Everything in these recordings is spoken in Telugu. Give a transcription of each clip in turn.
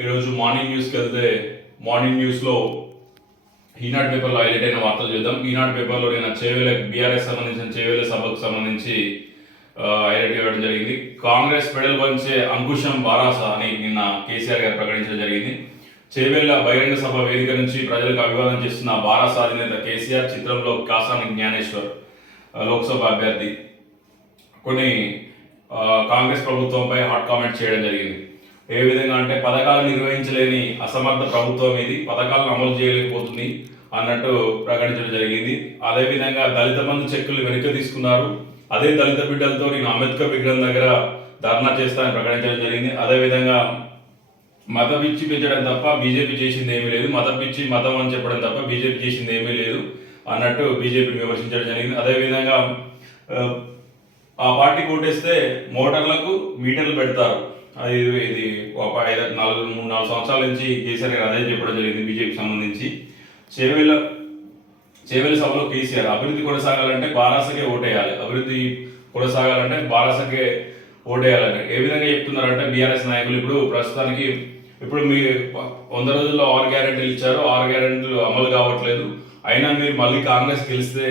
ఈరోజు మార్నింగ్ న్యూస్కి వెళ్తే మార్నింగ్ న్యూస్లో ఈనాడు పేపర్లో హైలైట్ అయిన వార్తలు చూద్దాం. ఈనాడు పేపర్లో నేను చేవేల బీఆర్ఎస్ సంబంధించిన చేవేల సభకు సంబంధించి హైలైట్ ఇవ్వడం జరిగింది. కాంగ్రెస్ పెడల్ వంచే అంకుశం బారాస అని నిన్న కేసీఆర్ గారు ప్రకటించడం జరిగింది. చేవేళ్ల బహిరంగ సభ వేదిక నుంచి ప్రజలకు అభివాదం చేస్తున్న బారాస అధినేత కేసీఆర్ చిత్రంలో కాసాని జ్ఞానేశ్వర్ లోక్సభ అభ్యర్థి కొన్ని కాంగ్రెస్ ప్రభుత్వంపై హాట్ కామెంట్ చేయడం జరిగింది. ఏ విధంగా అంటే పథకాలు నిర్వహించలేని అసమర్థ ప్రభుత్వం ఇది, పథకాలను అమలు చేయలేకపోతుంది అన్నట్టు ప్రకటించడం జరిగింది. అదేవిధంగా దళిత బంధు చెక్కులు వెనుక తీసుకున్నారు, అదే దళిత బిడ్డలతో నేను అంబేద్కర్ విగ్రహం దగ్గర ధర్నా చేస్తానని ప్రకటించడం జరిగింది. అదేవిధంగా మత పిచ్చి పెంచడం తప్ప బీజేపీ చేసింది ఏమీ లేదు, మత పిచ్చి మతం అని చెప్పడం తప్ప బీజేపీ చేసింది ఏమీ లేదు అన్నట్టు బీజేపీని విమర్శించడం జరిగింది. అదేవిధంగా ఆ పార్టీ ఓటేస్తే మోటార్లకు మీటర్లు పెడతారు, అది ఇది ఒక 3-4 సంవత్సరాల నుంచి కేసీఆర్ గారు అదే చెప్పడం జరిగింది. బీజేపీకి సంబంధించి చేవేల సభలో కేసీఆర్ అభివృద్ధి కొనసాగాలంటే బారాసకే ఓటేయాలి, అభివృద్ధి కొనసాగాలంటే బారాసకే ఓటేయాలని ఏ విధంగా చెప్తున్నారంటే బీఆర్ఎస్ నాయకులు ఇప్పుడు ప్రస్తుతానికి మీ 100 రోజుల్లో 6 గ్యారెంటీలు ఇచ్చారు, 6 గ్యారెంటీలు అమలు కావట్లేదు, అయినా మీరు మళ్ళీ కాంగ్రెస్ గెలిస్తే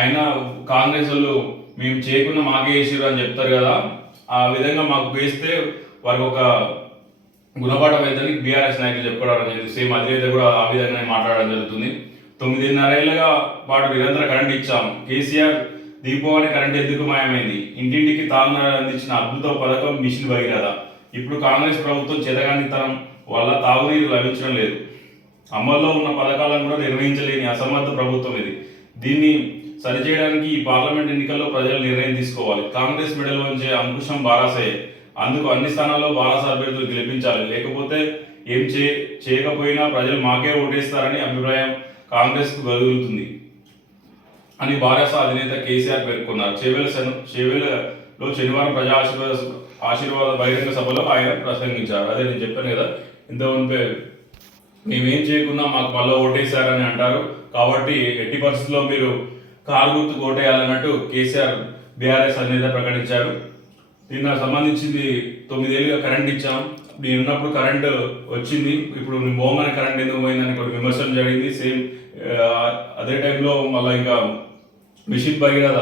అయినా కాంగ్రెస్ వాళ్ళు మేము చేయకుండా మాకే వేసిరు అని చెప్తారు కదా, ఆ విధంగా మాకు వేస్తే వారికి ఒక గుణపాఠం అవుతుంది బీఆర్ఎస్ నాయకులు చెప్పుకోవడం జరిగింది. సేమ్ అధినేత కూడా ఆ విధంగానే మాట్లాడడం జరుగుతుంది. 9.5 ఏళ్లుగా పాటు నిరంతర కరెంట్ ఇచ్చాం, కేసీఆర్ దీపోవని కరెంట్ ఎందుకు మాయమైంది, ఇంటింటికి తాగునీరు అందించిన అద్భుత పథకం మిషన్ భగీరథ, ఇప్పుడు కాంగ్రెస్ ప్రభుత్వం చేతగానితనం వల్ల తాగునీరు లభించడం లేదు, అమల్లో ఉన్న పథకాలను కూడా నిర్వహించలేని అసమర్థ ప్రభుత్వం ఇది, దీన్ని సరిచేయడానికి ఈ పార్లమెంట్ ఎన్నికల్లో ప్రజలు నిర్ణయం తీసుకోవాలి, కాంగ్రెస్ మెడల్ వంచే అంకుశం బారాసే, అందుకు అన్ని స్థానాల్లో బారాస అభ్యర్థులు గెలిపించాలి, లేకపోతే ఏం చేయకపోయినా ప్రజలు మాకే ఓటేస్తారని అభిప్రాయం కాంగ్రెస్కు కలుగుతుంది అని బారాస అధినేత కేసీఆర్ పేర్కొన్నారు. చేవేలలో శనివారం ప్రజా ఆశీర్వాద బహిరంగ సభలో ఆయన ప్రసంగించారు. అదే నేను చెప్పాను కదా, ఇంతకుముందే మేమేం చేయకున్నా మాకు మళ్ళీ ఓటేశారని అంటారు, కాబట్టి ఎట్టి పరిస్థితుల్లో మీరు కారు గుర్తుకు ఓటేయాలన్నట్టు కేసీఆర్ బీఆర్ఎస్ అధినేత ప్రకటించారు. దీనికి సంబంధించింది 9 ఏళ్ళుగా కరెంట్ ఇచ్చాం, నేను ఉన్నప్పుడు కరెంటు వచ్చింది, ఇప్పుడు మేము బోమని కరెంట్ ఎందుకు పోయిందని కొన్ని విమర్శలు జరిగింది. సేమ్ అదే టైంలో మళ్ళీ ఇంకా మిషన్ భగీరథ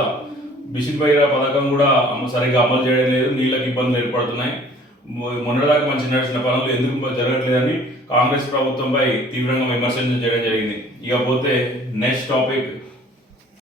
పథకం కూడా సరిగ్గా అమలు చేయడం లేదు, నీళ్ళకి ఇబ్బందులు ఏర్పడుతున్నాయి, మొన్నటిదాకా మంచి నడిచిన పనులు ఎందుకు జరగట్లేదని కాంగ్రెస్ ప్రభుత్వంపై తీవ్రంగా విమర్శలు చేయడం జరిగింది. ఇకపోతే నెక్స్ట్ టాపిక్